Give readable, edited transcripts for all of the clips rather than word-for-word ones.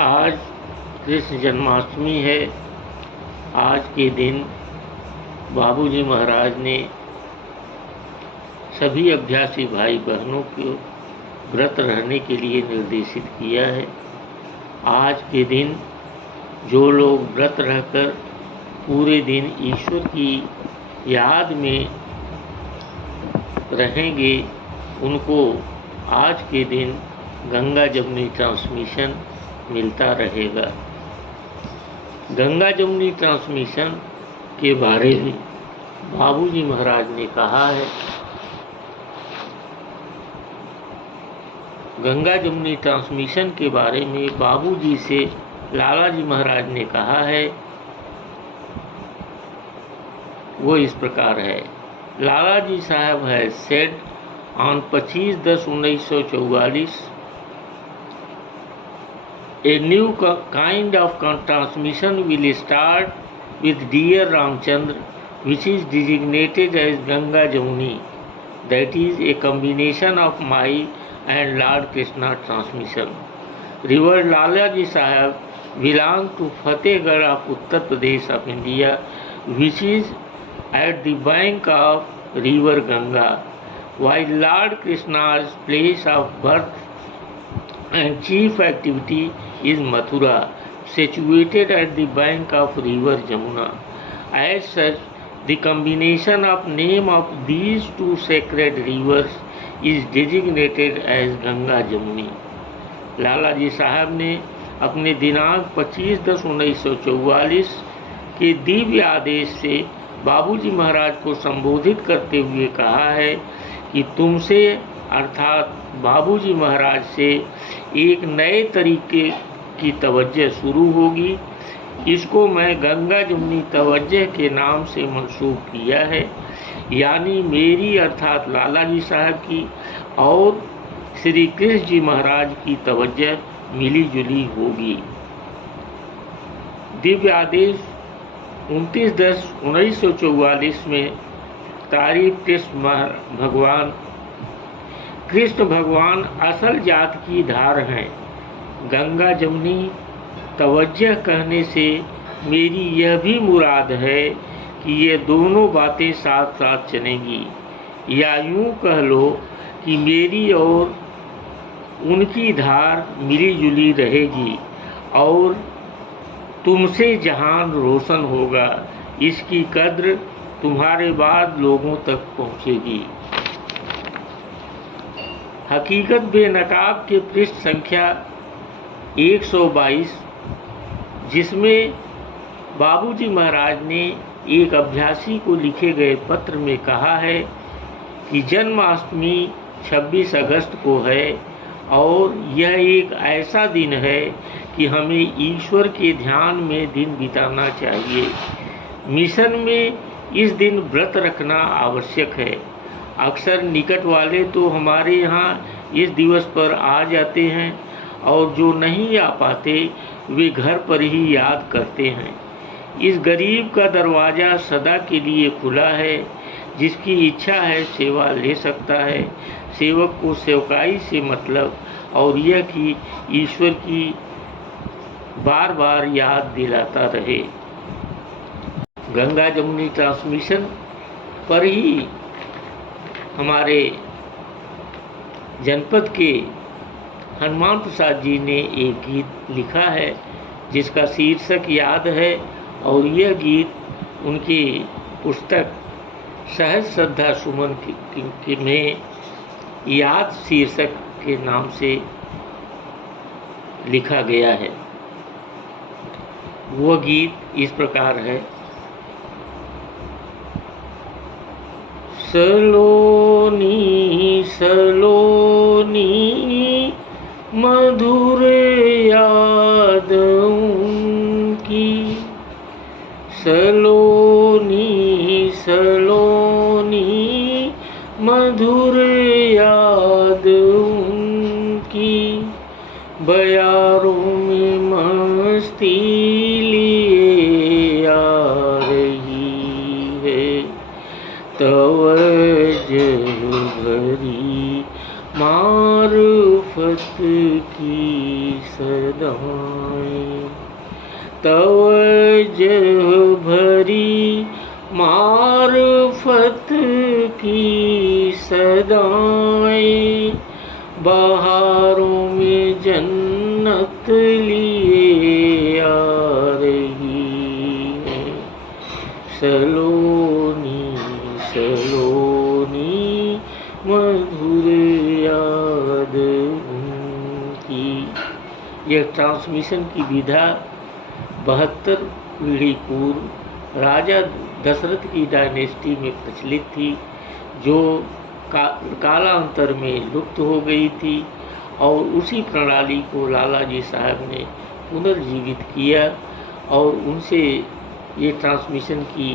आज कृष्ण जन्माष्टमी है। आज के दिन बाबूजी महाराज ने सभी अभ्यासी भाई बहनों को व्रत रहने के लिए निर्देशित किया है। आज के दिन जो लोग व्रत रहकर पूरे दिन ईश्वर की याद में रहेंगे, उनको आज के दिन गंगा जमुनी ट्रांसमिशन मिलता रहेगा। गंगा जमुनी ट्रांसमिशन के बारे में बाबूजी महाराज ने कहा है। गंगा जमुनी ट्रांसमिशन के बारे में बाबूजी से लालाजी महाराज ने कहा है, वो इस प्रकार है। लालाजी साहब है said on 25/10/1944 A new kind of transmission will start with Dear Ramchandra, which is designated as Ganga Jamuni. That is a combination of my and Lord Krishna transmission. River Lalaji Sahib belong to Fatehgarh of Uttar Pradesh of India, which is at the bank of river Ganga, while Lord Krishna's place of birth and chief activity is Mathura, situated at the bank of river Jamuna. As such, the combination of name of these two sacred rivers is designated as Ganga Jamuni. Lalaji साहब ने अपने दिनांक 25/10/1944 के दिव्य आदेश से बाबूजी महाराज को संबोधित करते हुए कहा है कि तुमसे अर्थात बाबूजी महाराज से एक नए तरीके की तवज्जह शुरू होगी। इसको मैं गंगा जमुनी तवज्जह के नाम से मंसूब किया है, यानी मेरी अर्थात लालाजी साहब की और श्री कृष्ण जी महाराज की तवज्जह मिली जुली होगी। दिव्य आदेश 29/10/1944 में तारीफ कृष्ण भगवान असल जात की धार हैं। गंगा जमुनी तवज्जह कहने से मेरी यह भी मुराद है कि ये दोनों बातें साथ साथ चलेंगी, या यूं कह लो कि मेरी और उनकी धार मिली जुली रहेगी और तुमसे जहान रोशन होगा। इसकी कद्र तुम्हारे बाद लोगों तक पहुंचेगी। हकीकत बेनकाब के पृष्ठ संख्या 122, जिसमें बाबूजी महाराज ने एक अभ्यासी को लिखे गए पत्र में कहा है कि जन्माष्टमी 26 अगस्त को है और यह एक ऐसा दिन है कि हमें ईश्वर के ध्यान में दिन बिताना चाहिए। मिशन में इस दिन व्रत रखना आवश्यक है। अक्सर निकट वाले तो हमारे यहाँ इस दिवस पर आ जाते हैं और जो नहीं आ पाते वे घर पर ही याद करते हैं। इस गरीब का दरवाज़ा सदा के लिए खुला है। जिसकी इच्छा है सेवा ले सकता है। सेवक को सेवकाई से मतलब और यह कि ईश्वर की बार बार याद दिलाता रहे। गंगा जमुनी ट्रांसमिशन पर ही हमारे जनपद के हनुमान प्रसाद जी ने एक गीत लिखा है जिसका शीर्षक याद है, और यह गीत उनकी पुस्तक सहज श्रद्धा सुमन में याद शीर्षक के नाम से लिखा गया है। वह गीत इस प्रकार है। सलोनी सलोनी मधुर याद उनकी, सलोनी सलोनी मधुर याद उनकी, बयारों में मस्ती लिए आ रही है, तवज्जो भरी मार मार्फत की सदाएं, तवज्जह भरी मार्फत की सदाएं, बहारों में जन्नत लिए आ रही है। सलोनी सलोनी मधुर याद उनकी। यह ट्रांसमिशन की विधा 72 पीढ़ी पूर्व राजा दशरथ की डायनेस्टी में प्रचलित थी, जो कालांतर में लुप्त हो गई थी, और उसी प्रणाली को लाला जी साहब ने पुनर्जीवित किया और उनसे ये ट्रांसमिशन की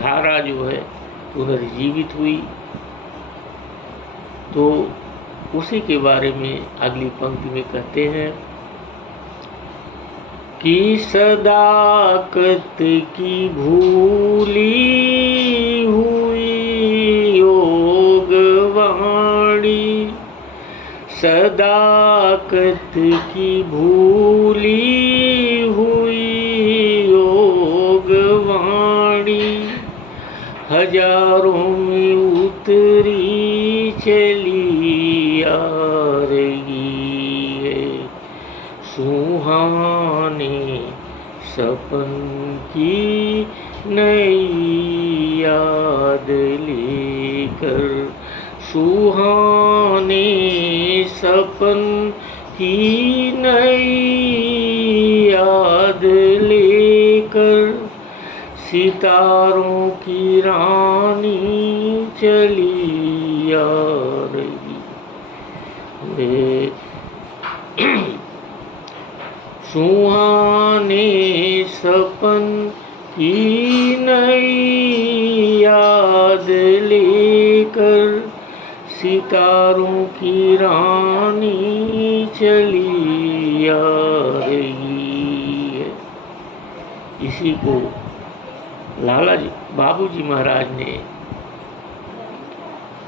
धारा जो है पुनर्जीवित हुई। तो उसी के बारे में अगली पंक्ति में कहते हैं कि सदाकत की भूली हुई योगवाणी, सदाकत की भूली हुई योगवाणी, हजारों में उतरी चली आ रही है। सुहाने सपन की नई याद लेकर, सुहाने सपन की नई याद लेकर, सितारों की रानी चली आ रही है। सुहाने सपन की नई याद लेकर, सितारों की रानी चली आ रही है। इसी को लाला जी बाबूजी महाराज ने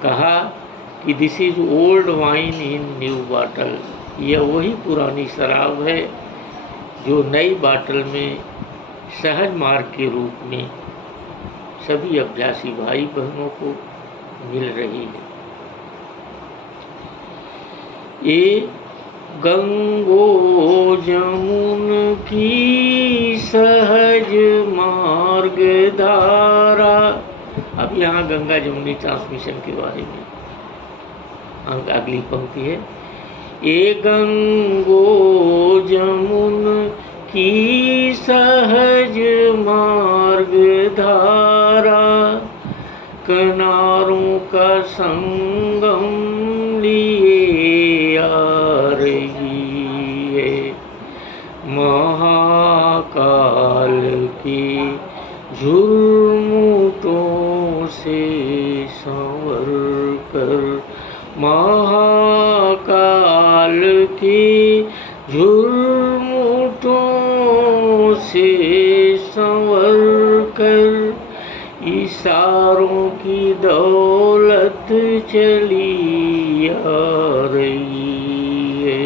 कहा कि this is old wine in new bottle. यह वही पुरानी शराब है जो नई बाटल में सहज मार्ग के रूप में सभी अभ्यासी भाई बहनों को मिल रही है। ये गंगो जमुन की सहज मार्ग धारा। अब यहाँ गंगा जमुनी ट्रांसमिशन के बारे में अगली पंक्ति है। ये गंगो जमुन की सहज मार्ग धारा, किनारों का संगम लिए आ रही है। महाकाल की झुरमुटों से संवर कर, महाकाल की झुरमुटों से संवर कर, इशारों की दौलत चली आ रही है।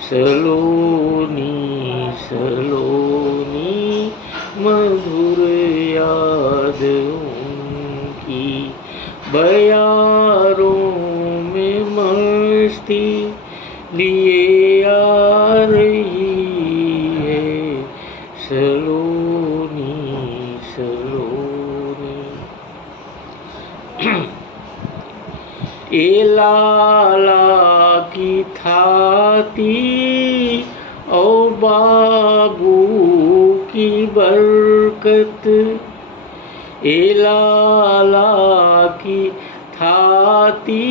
सलोनी सलोनी मधुर याद उनकी, बयारों में मस्ती लिए आ रही है। सलोनी सलोनी। ए लाला की थाती ओ बाबू की बरकत, ए लाला की थाती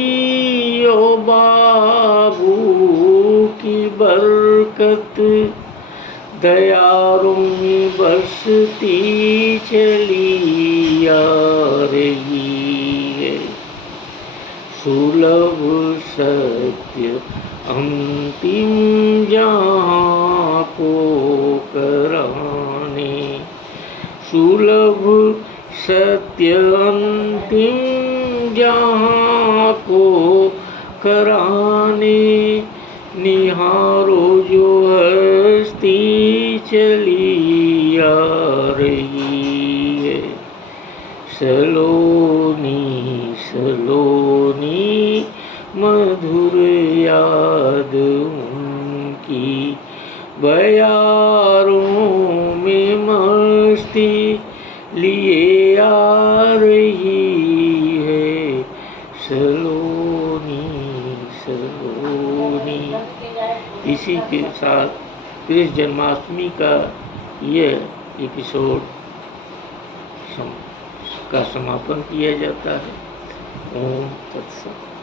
ओ बाबू की बरकत, दयारों में बसती चली आ रही है। सुलभ सत्य अंतिम जहाँ को कराने, सुलभ सत्य अंतिम जहाँ को कराने निहारो जो हस्ती चली आ रही है। सलोनी सलोनी मधुर याद उनकी, बयारों में मस्ती लिए आ रही है। सलोनी सलोनी। इसी के साथ कृष्ण जन्माष्टमी का यह एपिसोड का समापन किया जाता है। ओम तत्सत।